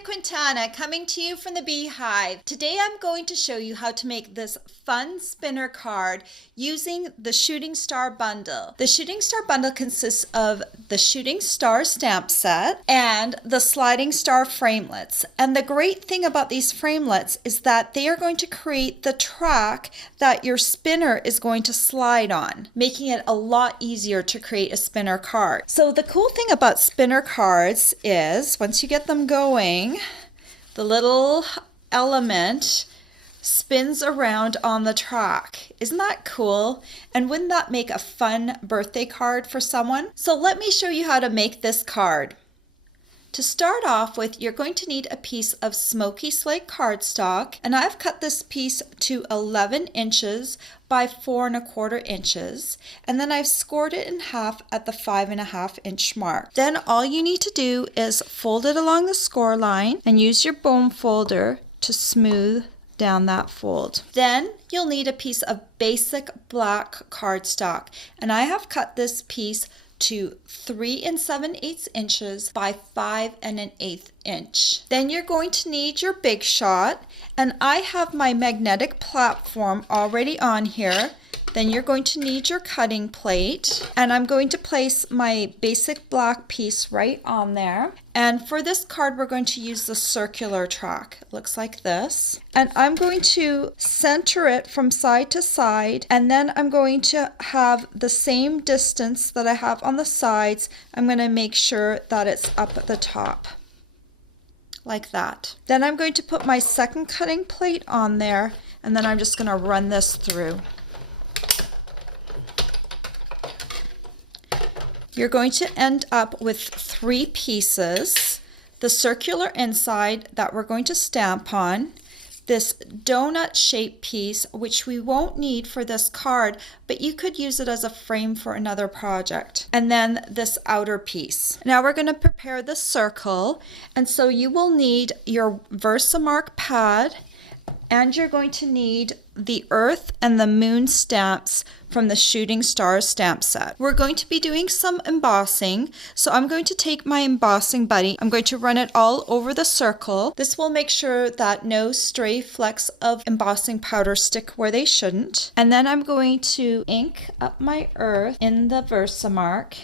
Brenda Quintana coming to you from the Beehive. Today I'm going to show you how to make this fun spinner card using the Shooting Star bundle. The Shooting Star bundle consists of the Shooting Star stamp set and the Sliding Star framelets. And the great thing about these framelets is that they are going to create the track that your spinner is going to slide on, making it a lot easier to create a spinner card. So the cool thing about spinner cards is once you get them going, the little element spins around on the track. Isn't that cool? And wouldn't that make a fun birthday card for someone? So let me show you how to make this card. To start off with, you're going to need a piece of smoky slate cardstock, and I've cut this piece to 11 inches by 4¼ inches, and then I've scored it in half at the 5½ inch mark. Then all you need to do is fold it along the score line and use your bone folder to smooth down that fold. Then you'll need a piece of basic black cardstock, and I have cut this piece to 3 7/8 inches by 5⅛ inch. Then you're going to need your Big Shot, and I have my magnetic platform already on here. Then you're going to need your cutting plate, and I'm going to place my basic black piece right on there. And for this card, we're going to use the circular track. It looks like this. And I'm going to center it from side to side, and then I'm going to have the same distance that I have on the sides. I'm going to make sure that it's up at the top, like that. Then I'm going to put my second cutting plate on there, and then I'm just going to run this through. You're going to end up with 3 pieces: the circular inside that we're going to stamp on, this donut shaped piece, which we won't need for this card, but you could use it as a frame for another project, and then this outer piece. Now we're going to prepare the circle, and so you will need your Versamark pad, and you're going to need the Earth and the Moon stamps from the Shooting Star stamp set. We're going to be doing some embossing, so I'm going to take my embossing buddy. I'm going to run it all over the circle. This will make sure that no stray flecks of embossing powder stick where they shouldn't. And then I'm going to ink up my Earth in the Versamark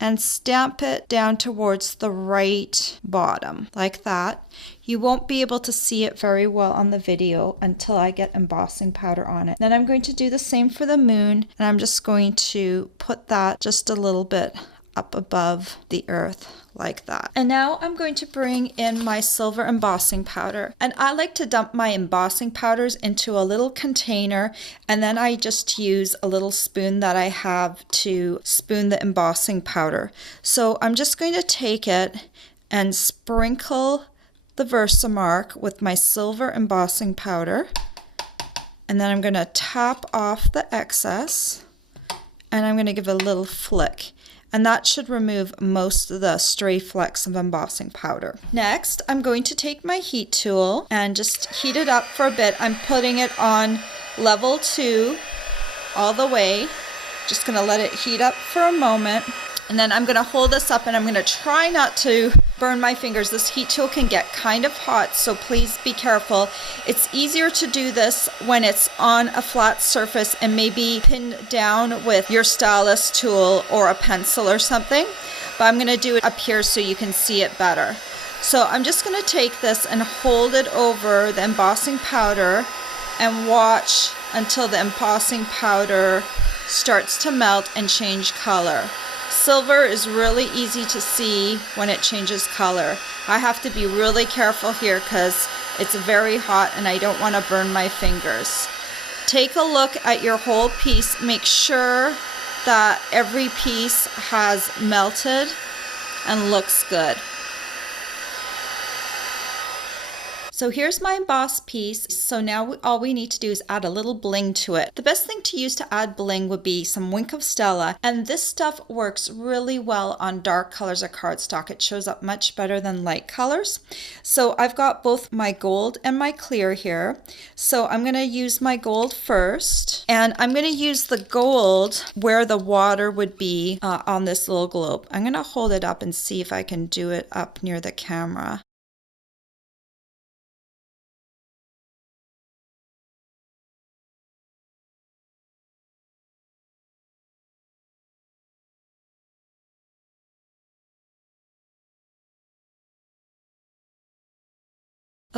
and stamp it down towards the right bottom, like that. You won't be able to see it very well on the video until I get embossing powder on it. Then I'm going to do the same for the moon, and I'm just going to put that just a little bit up above the Earth, like that. And now I'm going to bring in my silver embossing powder, and I like to dump my embossing powders into a little container, and then I just use a little spoon that I have to spoon the embossing powder. So I'm just going to take it and sprinkle the Versamark with my silver embossing powder, and then I'm going to tap off the excess, and I'm going to give it a little flick. And that should remove most of the stray flecks of embossing powder. Next, I'm going to take my heat tool and just heat it up for a bit. I'm putting it on level 2 all the way. Just going to let it heat up for a moment. And then I'm going to hold this up, and I'm going to try not to burn my fingers. This heat tool can get kind of hot, so please be careful. It's easier to do this when it's on a flat surface and maybe pinned down with your stylus tool or a pencil or something. But I'm going to do it up here so you can see it better. So I'm just going to take this and hold it over the embossing powder and watch until the embossing powder starts to melt and change color. Silver is really easy to see when it changes color. I have to be really careful here because it's very hot and I don't want to burn my fingers. Take a look at your whole piece. Make sure that every piece has melted and looks good. So here's my embossed piece. So now all we need to do is add a little bling to it. The best thing to use to add bling would be some Wink of Stella, and this stuff works really well on dark colors of cardstock. It shows up much better than light colors. So I've got both my gold and my clear here. So I'm going to use my gold first, and I'm going to use the gold where the water would be on this little globe. I'm going to hold it up and see if I can do it up near the camera.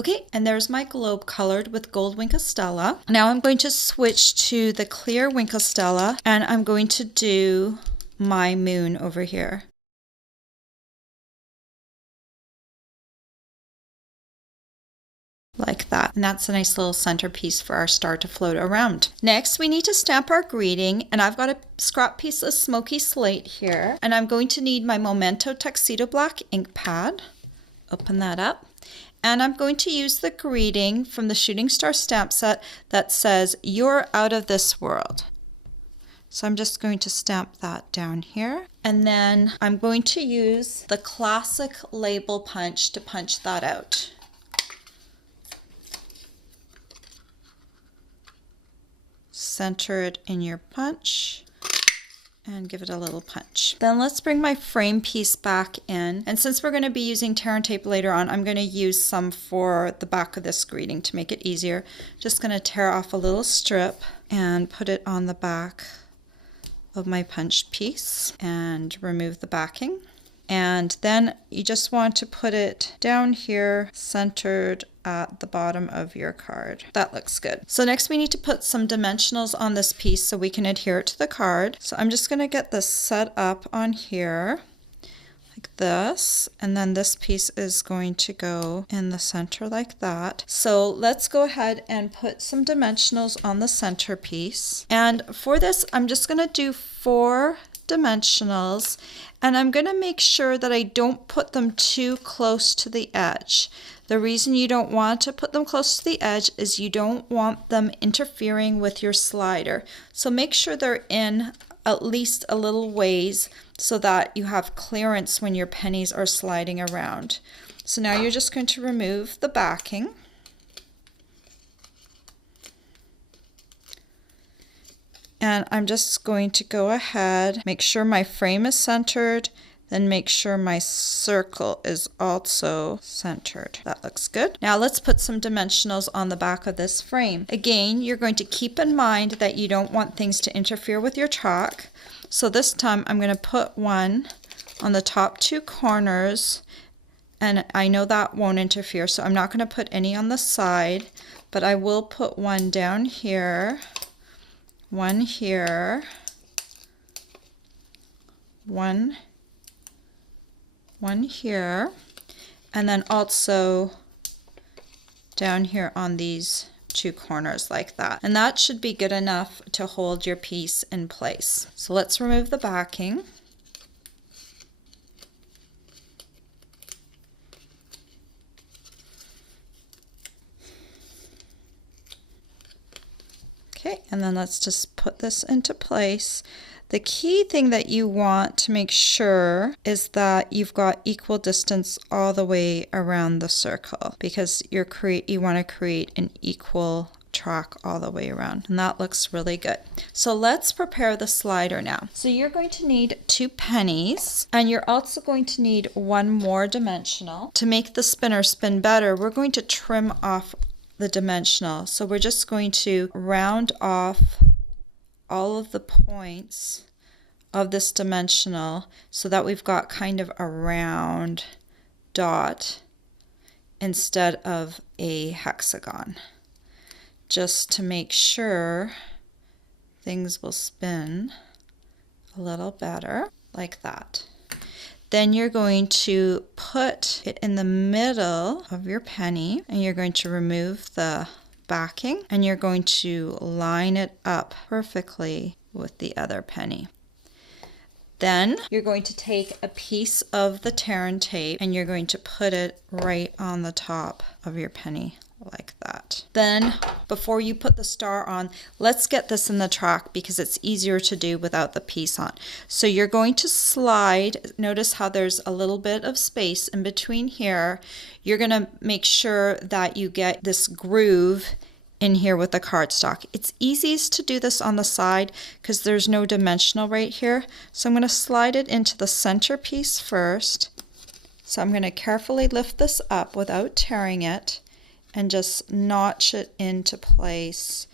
Okay, and there's my globe colored with gold Winkostella. Now I'm going to switch to the clear Winkostella, and I'm going to do my moon over here. Like that. And that's a nice little centerpiece for our star to float around. Next, we need to stamp our greeting, and I've got a scrap piece of smoky slate here, and I'm going to need my Memento Tuxedo Black ink pad. Open that up. And I'm going to use the greeting from the Shooting Star stamp set that says, "You're out of this world." So I'm just going to stamp that down here. And then I'm going to use the classic label punch to punch that out. Center it in your punch and give it a little punch. Then let's bring my frame piece back in. And since we're going to be using tear and tape later on, I'm going to use some for the back of this greeting to make it easier. Just going to tear off a little strip and put it on the back of my punch piece and remove the backing. And then you just want to put it down here, centered at the bottom of your card. That looks good. So next we need to put some dimensionals on this piece so we can adhere it to the card. So I'm just going to get this set up on here like this, and then this piece is going to go in the center like that. So let's go ahead and put some dimensionals on the center piece. And for this, I'm just going to do 4 dimensionals, and I'm going to make sure that I don't put them too close to the edge. The reason you don't want to put them close to the edge is you don't want them interfering with your slider. So make sure they're in at least a little ways so that you have clearance when your pennies are sliding around. So now you're just going to remove the backing. And I'm just going to go ahead, make sure my frame is centered, then make sure my circle is also centered. That looks good. Now let's put some dimensionals on the back of this frame. Again, you're going to keep in mind that you don't want things to interfere with your chalk. So this time I'm going to put one on the top 2 corners, and I know that won't interfere, so I'm not going to put any on the side, but I will put one down here, one here, one here, and then also down here on these 2 corners like that. And that should be good enough to hold your piece in place. So let's remove the backing. Okay, and then let's just put this into place. The key thing that you want to make sure is that you've got equal distance all the way around the circle, because you want to create an equal track all the way around, and that looks really good. So let's prepare the slider now. So you're going to need 2 pennies, and you're also going to need 1 more dimensional. To make the spinner spin better, we're going to trim off the dimensional. So we're just going to round off all of the points of this dimensional so that we've got kind of a round dot instead of a hexagon, just to make sure things will spin a little better like that. Then you're going to put it in the middle of your penny, and you're going to remove the backing, and you're going to line it up perfectly with the other penny. Then you're going to take a piece of the tear and tape, and you're going to put it right on the top of your penny like that. Then before you put the star on, let's get this in the track because it's easier to do without the piece on. So you're going to slide. Notice how there's a little bit of space in between here. You're going to make sure that you get this groove in here with the cardstock. It's easiest to do this on the side because there's no dimensional right here. So I'm going to slide it into the center piece first. So I'm going to carefully lift this up without tearing it and just notch it into place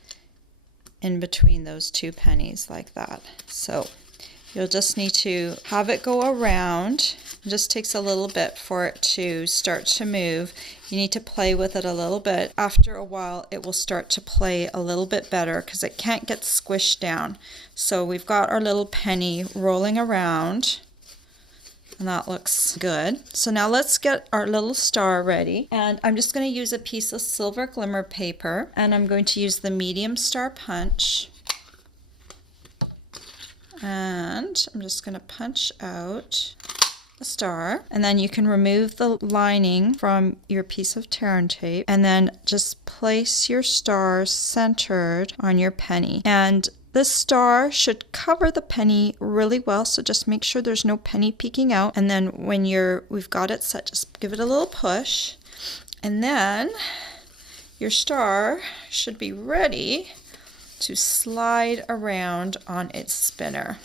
in between those 2 pennies like that. So You'll just need to have it go around. It just takes a little bit for it to start to move. You need to play with it a little bit. After a while, it will start to play a little bit better because it can't get squished down. So we've got our little penny rolling around. And that looks good. So now let's get our little star ready. And I'm just going to use a piece of silver glimmer paper. And I'm going to use the medium star punch. And I'm just going to punch out a star. And then you can remove the lining from your piece of tear and tape. And then just place your star centered on your penny. And this star should cover the penny really well, so just make sure there's no penny peeking out. And then when we've got it set, just give it a little push. And then your star should be ready to slide around on its spinner.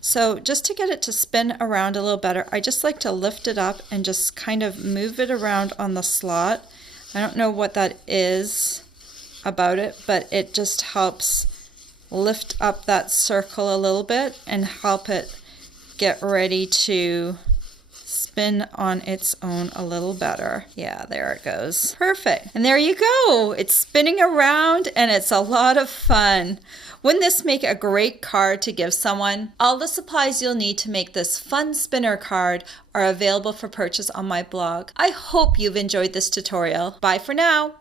So just to get it to spin around a little better, I just like to lift it up and just kind of move it around on the slot. I don't know what that is about it, but it just helps lift up that circle a little bit and help it get ready to spin on its own a little better. Yeah, there it goes. Perfect. And there you go. It's spinning around and it's a lot of fun. Wouldn't this make a great card to give someone? All the supplies you'll need to make this fun spinner card are available for purchase on my blog. I hope you've enjoyed this tutorial. Bye for now.